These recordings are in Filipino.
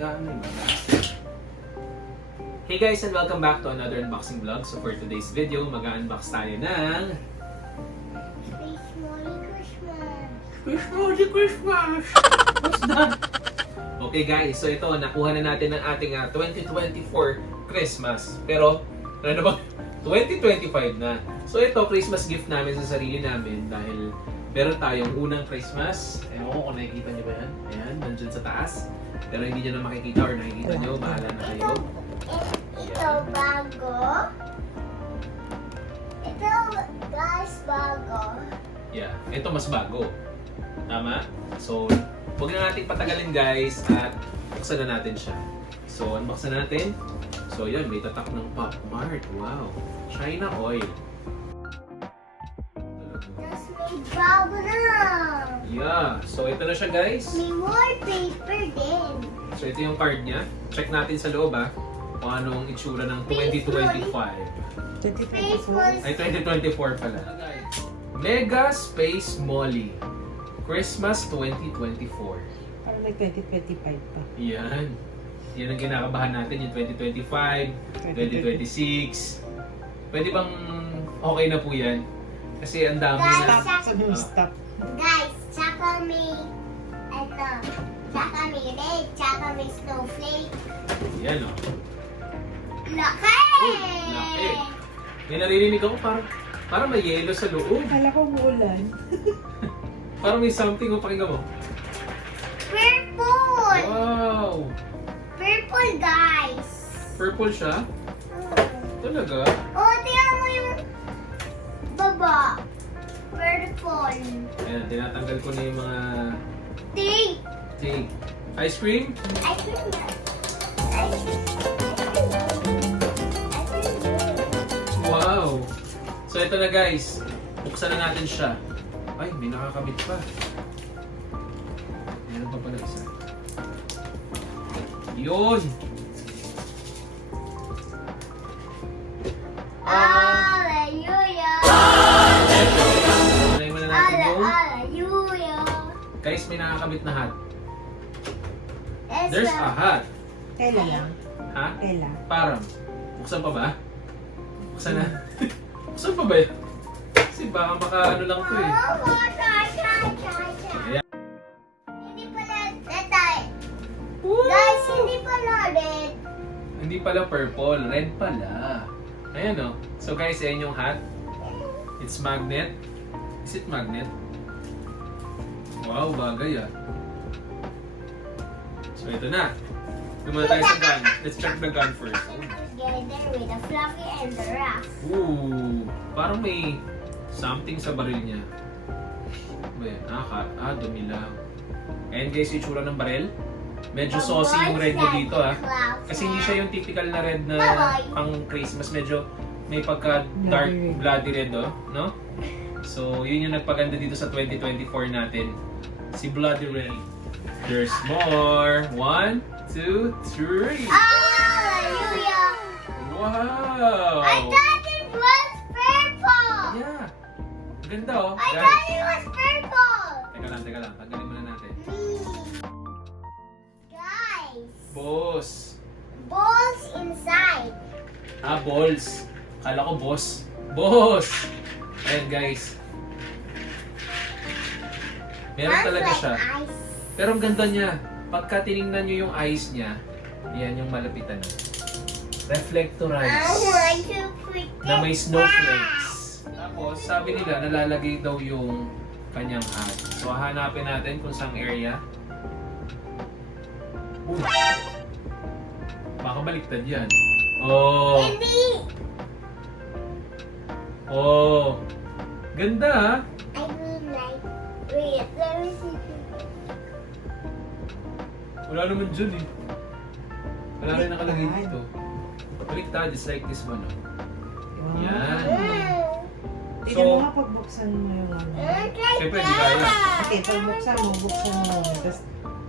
Hey guys, and welcome back to another unboxing vlog. So for today's video, mag-unbox tayo ng Space Molly Christmas. Christmas! What's that? Okay guys, so ito, nakuha na natin ang ating 2024 Christmas. Pero, ano ba? 2025 na. So ito, Christmas gift namin sa sarili namin dahil meron tayong unang Christmas. Ewan ko kung nakikita nyo ba yan. Ayan, nandyan sa taas. Pero hindi nyo na makikita or nakikita nyo, bahala na kayo. Ito bago. Ito guys bago. Yeah, ito mas bago. Tama? So, huwag na natin patagalin guys at buksan na natin siya. So, unboxan natin. So, yan, may tatak ng Pop Mart. Wow. China oil. Tapos may bago na. Yeah. So, ito na siya guys. May wallpaper din. So, ito yung card niya. Check natin sa loob kung anong itsura ng 2025. Space Molly. Ay, 2024 pala. Mega Space Molly. Christmas 2024. Parang may 2025 pa. Yan. Yan ang kinakabahan natin, yung 2025, 2026. Pwede bang okay na po yan? Kasi ang dami na. Stop. Sabi mo stop. Guys, tsaka may tsaka may red, tsaka may snowflake. Yan o. Laki! Laki. May naririnig ako parang may yelo sa loob. Akala ko umuulan. Parang may something o pakinggan mo. Purple! Wow! Purple guys! Purple siya? Talaga? Oh, tingnan mo yung baba. Purple. Ayan, tinatanggal ko na yung mga Tape. tape. Ice cream? I think Wow! So ito na guys, buksan na natin siya. Ay, may nakakabit pa. Meron pa pala isa. Yun! Hallelujah! Try muna natin yung... Hallelujah! Guys, may nakakabit na hat. It's There's a hat. Tela lang. Ha? Tela. Parang. Buksan pa ba? Buksan na. Buksan pa ba yan? Kasi baka maka-ano lang to eh. Ayan. Hindi pala red. Guys, hindi pala red. Hindi pala purple, red pala. Ayan o. So guys, ayan yung hat. It's magnet. Is it magnet? Wow, bagay ah. So ito na. Tumula tayo sa gun. Let's check the gun first. Together with the fluffy and the rough. Ooh, parang may something sa baril niya. Dumi lang. Ayan guys, yung itsura ng baril. Medyo saucy yung red niya dito Kasi hindi siya yung typical na red na pang Christmas. Medyo may pagka dark bloody red no? So yun yung nagpaganda dito sa 2024 natin. Si Bloody Red. There's more. 1, 2, 3. Hallelujah! Wow! I thought it was purple! Yeah. Ganda I thought it was purple! Teka lang. Tanggalin muna natin. Guys, Boss. balls inside. Balls. Kala ko boss. Boss! Ayan guys. Meron talaga Like siya. ice. Pero ang ganda niya. Pagka tinignan nyo yung eyes niya, yan yung malapitan. I Reflectorize. want to put Na may it snowflakes. Tapos, sabi nila, nalalagay daw yung kanyang hat. So, hanapin natin kung saang area. Baka baliktad yan. Oh! Hindi! Oh! Ganda ha? I mean like, wait, let me see. Wala naman dyan eh. Wala rin nakalagay dito. Baliktad, just like this one. Yan. Tignan mo nga pagbuksan mo yung ano. Siyempre, di kaya. Okay, pagbuksan mo, buksan mo. Tapos,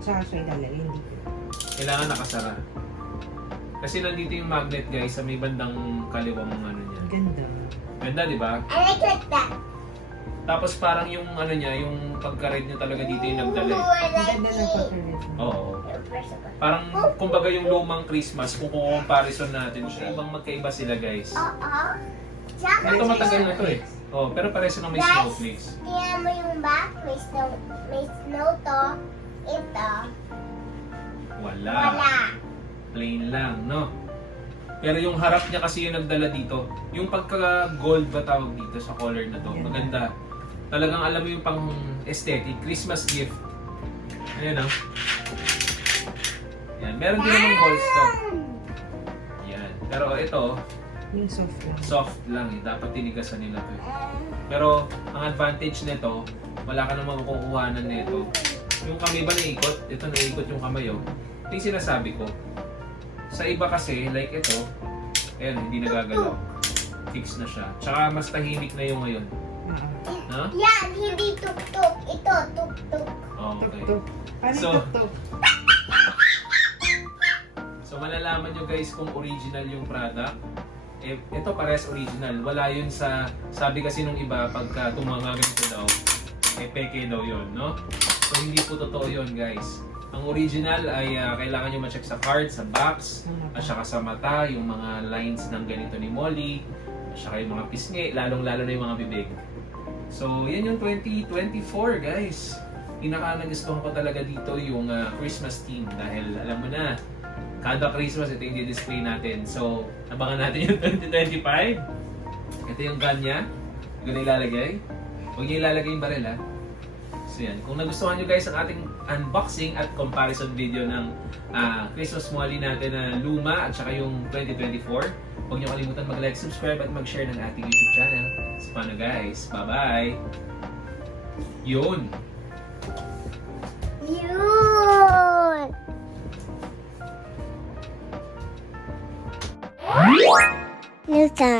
tsaka siya ilalagay. Hindi ko. Kailangan nakasara. Kasi nandito yung magnet guys sa may bandang kaliwang ano niya. Ganda. Ganda, di ba? I like that. Tapos parang yung ano niya, yung pagka-red niya talaga dito yung nagdala. Ooh, I Ang ganda like ng it. pagkalit mo. Oo. first of all. Parang, kumbaga yung lumang Christmas, kung comparison natin siya, ibang magkaiba sila guys. Tsaka Ito matagal na to eh. Oh, pero pareho silang may Guys. snowflakes. tingnan mo yung back. May snow to. Ito. Wala. Wala. Plain lang, no? Pero yung harap niya kasi yung nagdala dito. Yung pagka-gold ba tawag dito sa color na to? Maganda. Talagang alam mo yung pang aesthetic, Christmas gift. Ayan oh. Yan. Meron din namang balls to. Yan. Pero ito, Yung soft lang. soft lang eh. Dapat tinigasan nila to eh. Pero ang advantage nito, wala ka namang makukuhanan nito. Yung kamay ba naikot? Ito naikot yung kamay oh. Ito yung sinasabi ko. Sa iba kasi, like ito, ayan, hindi nagagalaw. Fix na siya. Tsaka mas tahimik na yung ngayon. Ha? Yan, hindi tuk-tuk. Ito, tuk-tuk. Oh, okay. Tuk-tuk. Paano So, tuk-tuk? So malalaman nyo guys kung original yung product. Eh, ito pares original. Wala yun sa, sabi kasi nung iba, pagka tumanga ganito daw, eh peke daw yun, no? So hindi po totoo yun guys. Ang original ay kailangan nyo ma-check sa card, sa box, at saka sa mata, yung mga lines ng ganito ni Molly, at saka yung mga pisngi, lalong-lalo na yung mga bibig. So yan yung 2024 guys. Pinaka nagustuhan ko talaga dito yung Christmas theme dahil alam mo na, kada Christmas ito yung di-display natin. So, abangan natin yung 2025. Ito yung gun niya. Huwag na ilalagay. Huwag niyo ilalagay yung baril ha. So yan. Kung nagustuhan nyo guys ang ating unboxing at comparison video ng Christmas Molly natin na luma at saka yung 2024, huwag niyo kalimutan mag-like, subscribe at mag-share ng ating YouTube channel. So paano guys? Bye-bye! Yun! Yun! Nusa.